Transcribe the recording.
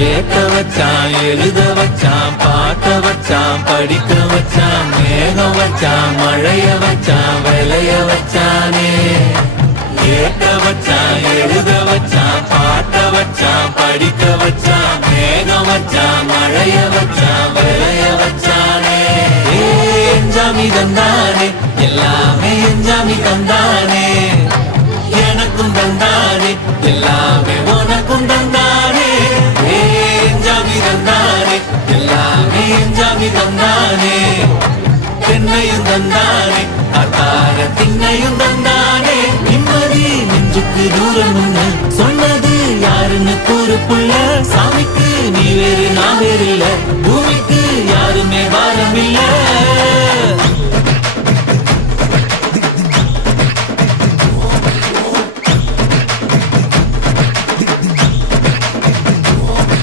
கேட்க வச்சான், எழுத வச்சான், பாட்ட வச்சான், படிக்க வச்சான், மேகம் வச்சான், மழைய வச்சான், விளைய வச்சானே. கேட்க வச்சான், எழுத வச்சான், பாட்ட வச்சான், படிக்க வச்சான், மேகம் வச்சான், மழைய வச்சான், விளைய வச்சானே. எஞ்சாமி தந்தானே, எல்லாமே எஞ்சாமி தந்தானே. எனக்கும் தந்தானே, எல்லாமே உனக்கும் தந்தானே. எஞ்சாமி தந்தானே, எல்லாமே எஞ்சாமி தந்தானே. தென்னையும் தந்தானே, காத்தார திண்ணையும் தந்தானே. நிம்மதி நெஞ்சுக்கு தூரம்னு சொன்னது யாருன்னு கூறு புள்ள. சாமிக்கு நீ வேறு நான் வேறு இல்ல.